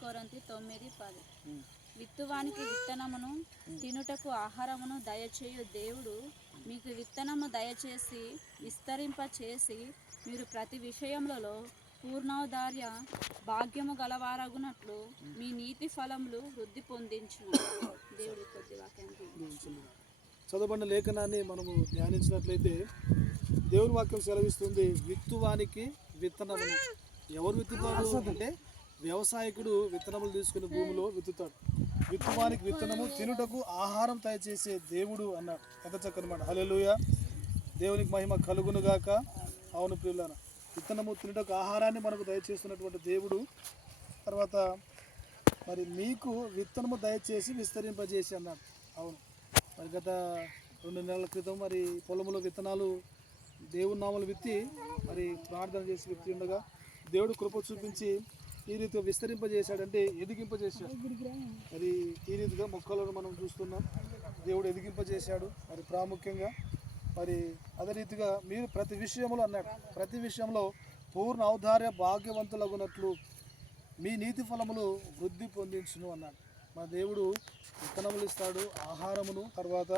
కొరంతి తొమ్మిది పది. విత్తువానికి విత్తనమును తినుటకు ఆహారమును దయచేయు దేవుడు. మీకు విత్తనము దయచేసి విస్తరింప చేసి మీరు ప్రతి విషయములలో పూర్ణోదార్య భాగ్యము గలవారగునట్లు మీ నీతి ఫలములు వృద్ధి పొందించును. దేవుడి కొద్ది. చదవబడిన లేఖనాన్ని మనము ధ్యానించినట్లయితే దేవుని వాక్యం సెలవిస్తుంది విత్తువానికి విత్తనమును. ఎవరు విత్తుతారు? అంటే వ్యవసాయకుడు విత్తనములు తీసుకుని భూమిలో విత్తుతాడు. విత్తువానికి విత్తనము తినుటకు ఆహారం తయారు చేసే దేవుడు అన్నాడు. ఎంత చక్కనమాట మాట. దేవునికి మహిమ కలుగునుగాక అవును పిల్లన విత్తనము తినుటకు ఆహారాన్ని మనకు దయచేస్తున్నటువంటి దేవుడు తర్వాత మరి మీకు విత్తనము దయచేసి విస్తరింపజేసి అన్నాడు. అవును. మరి గత రెండు నెలల క్రితం మరి పొలంలో విత్తనాలు దేవుని నామలు విత్తి మరి ప్రార్థన చేసి విత్తి ఉండగా దేవుడు కృప చూపించి ఈ రీతిగా విస్తరింపజేశాడంటే ఎదిగింపజేశాడు. మరి ఈ రీతిగా మొక్కలను మనం చూస్తున్నాం. దేవుడు ఎదిగింపజేశాడు. మరి ప్రాముఖ్యంగా మరి అదే రీతిగా మీరు ప్రతి విషయంలో అన్నాడు. ప్రతి విషయంలో పూర్ణ ఔదార్య భాగ్యవంతులగునట్లు మీ నీతి ఫలములు వృద్ధి పొందించును అన్నాడు. మన దేవుడు విత్తనములు ఇస్తాడు ఆహారమును తర్వాత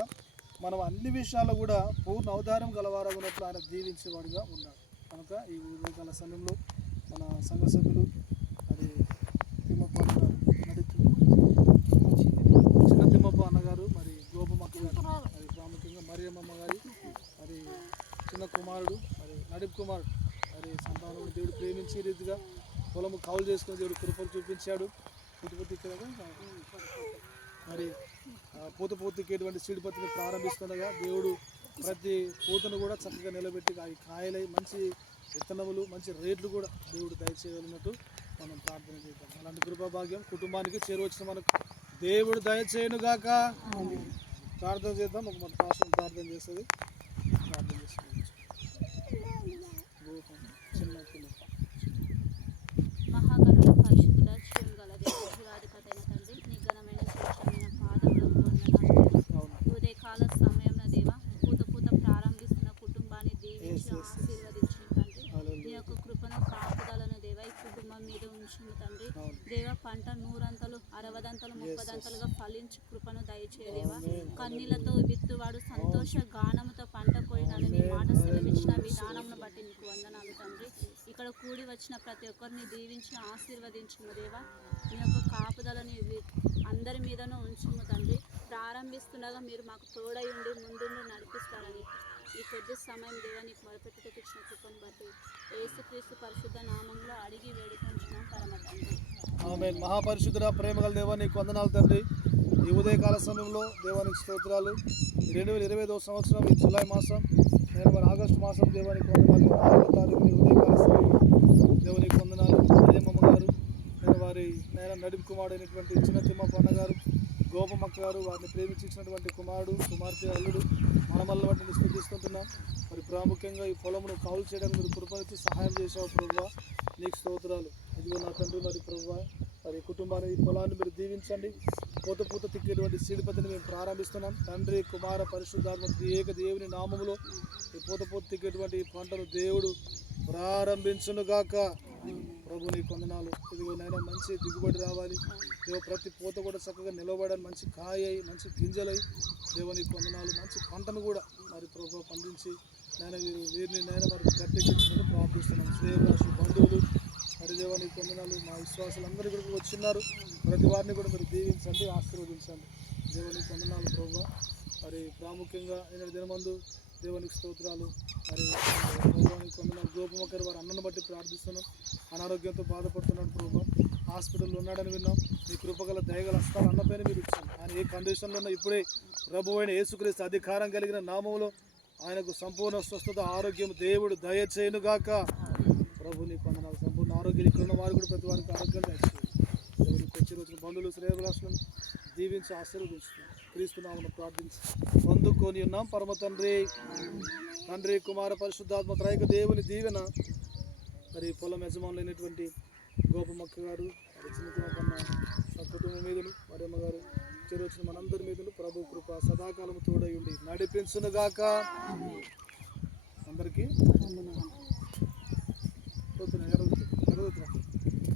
మనం అన్ని విషయాల్లో కూడా పూర్ణ ఔదార్యం గలవారగునట్లు ఆయన దీవించేవాడుగా ఉన్నాడు. కనుక ఈ ఉదయకాల సమయంలో మన సంఘ సభ్యులు అది తిమ్మప్ప అన్నగారు నడిపి చిన్న తిమ్మప్ప అన్నగారు మరి గోపమక్క గారు మరి ప్రాముఖ్యంగా మరియమ్మ గారి మరి చిన్న కుమారుడు మరి నడిప్ కుమారుడు మరి సంతానం ఈ రీతిగా పొలము కౌలు చేసుకుని దేవుడు కృపలు చూపించాడు. పుట్టుపత్తి ఇక్కడ మరి పూత పూతకేటువంటి సీడిపత్తిని ప్రారంభిస్తుండగా దేవుడు ప్రతి పూతను కూడా చక్కగా నిలబెట్టి అవి కాయలై మంచి విత్తనములు మంచి రేట్లు కూడా దేవుడు దయచేయగలిగినట్టు మనం ప్రార్థన చేద్దాం. అలాంటి కృపాభాగ్యం కుటుంబానికి చేరువచ్చిన మనకు. దేవుడు దయచేయను గాక ప్రార్థన చేద్దాం. ఒక మన ప్రార్థన చేస్తుంది ప్రార్థన చేసుకోవచ్చు చిన్న పిల్ల మహాగణుల పరిశుద్ధుడ జీవం గల దేవ జీవాధిపతైన తండ్రి నీ ఘనమైన శ్రేష్టమైన పాదములకు వందనాలు దేవా. అవును ఉదయకాల సమయంలో దేవా పూత పూత ప్రారంభిస్తున్న కుటుంబాన్ని దీవించి Yes, yes, yes. ఆశీర్వదించిన తండ్రి నీ హల్లెలూయా. యొక్క కృపను కాపుదలను దేవ ఈ కుటుంబం మీద ఉంచిన తండ్రి అవును దేవ పంట నూరంతలు అరవదంతలు ముప్పదంతలుగా ఫలించి కృపను దయచేయదేవా ఆమేన్. కన్నీళ్ళతో విత్తువాడు సంతోష గానముతో పంట కోయినని నీ మాట సెలవిచ్చిన విధానమును బట్టి నీకు వందనాలు తండ్రి. ఇక్కడ కూడి వచ్చిన ప్రతి ఒక్కరిని దీవించి ఆశీర్వదించుము దేవా. నీ యొక్క కాపుదలని అందరి మీదనూ ఉంచుము తండ్రి. ప్రారంభిస్తుండగా మీరు మాకు తోడై ఉండి ముందుండి నడిపిస్తారని ఈ కొద్ది సమయం దేవా నీకు మొదపెట్టుకు ఇచ్చిన కృపను బట్టి. యేసుక్రీస్తు పరిశుద్ధ నామంలో అడిగి వేడుకుంటున్నాం పరమ తండ్రి ఆమె మహాపరిశుద్ధుడ ప్రేమగల దేవా నీకు వందనాలు తండ్రి. ఈ ఉదయకాల సమయంలో దేవానికి స్తోత్రాలు. రెండు వేల ఇరవై సంవత్సరం ఈ జూలై మాసం నేను మరి ఆగస్టు మాసం దేవానికి వందనాలు. తారీఖు ఉదయకాల సమయంలో దేవునికి వందనాలు. అజయమ్మ గారు నేను వారి నేను నడిపి కుమారుడు అయినటువంటి చిన్న తిమ్మప్ప అన్న గోపమక్క గారు వారిని ప్రేమించినటువంటి కుమారుడు కుమార్తె అల్లుడు మనమల్ల వాటిని స్థుతిస్తుంటున్నాం. మరి ప్రాముఖ్యంగా ఈ పొలమును కౌలు చేయడానికి మీరు కృపనిచ్చి సహాయం చేసావు ప్రభు నీకు స్తోత్రాలు. ఇదిగో నా తండ్రి మరి ప్రభు మరి కుటుంబాన్ని ఈ పొలాన్ని మీరు దీవించండి. పూత పూత తిక్కేటువంటి సీడిపతిని మేము ప్రారంభిస్తున్నాం. తండ్రి కుమార పరిశుద్ధాత్మ ఏక దేవుని నామములో ఈ పూత పూత తిక్కేటువంటి ఈ పంటను దేవుడు ప్రారంభించునుగాక. ప్రభు నీ కొందనాలు. ఇదిగో నైనా మంచి దిగుబడి రావాలి. దేవ ప్రతి పూత కూడా చక్కగా నిలబడాలి. మంచి కాయ అయి మంచి గింజలై దేవుని కొందనాలు. మంచి పంటను కూడా మరి ప్రభు పండించి నేను వీరు వీరిని నేను మరి గట్టెక్కించుకొని ప్రార్థిస్తున్నాం. శ్రేయవాసు బంధువులు మరి పొందనాలు మా విశ్వాసాలు అందరూ ఇక్కడికి వచ్చినారు. ప్రతి వారిని కూడా మీరు దీవించండి ఆశీర్వదించండి. దేవుని పొందనాలు ప్రభు. మరి ప్రాముఖ్యంగా ఈనాడు దినమందు దేవునికి స్తోత్రాలు. మరి ప్రభువానికి పొందనాలు గోపమక్కర్ వారి అన్నను బట్టి ప్రార్థిస్తున్నాం. అనారోగ్యంతో బాధపడుతున్నాడు ప్రభు. హాస్పిటల్లో ఉన్నాడని విన్నాం. మీ కృపగల దయగల హస్తాలు అన్నపైన మీరు ఇచ్చాను ఆయన ఏ కండిషన్లో ఉన్నా ఇప్పుడే ప్రభు అయిన యేసుక్రీస్తు అధికారం కలిగిన నామంలో ఆయనకు సంపూర్ణ స్వస్థత ఆరోగ్యం దేవుడు దయచేయునుగాక ప్రభుని పొందనాలు ఆరోగ్యం ఇక్కడ ఉన్న వారు కూడా ప్రతి వారికి ఆరోగ్యం దాచుకోవాలి దేవునికి వచ్చి రోజున బంధువులు శ్రేయభిలాషులను దీవించి ఆశీర్వదిస్తున్నాం క్రీస్తున్నామని ప్రార్థించి పొందుకొని ఉన్నాం. పరమ తండ్రి తండ్రి కుమార పరిశుద్ధాత్మ త్రైక దేవుని దీవెన. మరి పొలం యజమానులైనటువంటి గోపమక్క గారు మరి చిన్నకన్న మా కుటుంబం మీదను మరి అమ్మగారు చేరొచ్చిన మనందరి మీదను ప్రభు కృప సదాకాలం తోడై ఉండి నడిపించునుగాక. అందరికీ otra.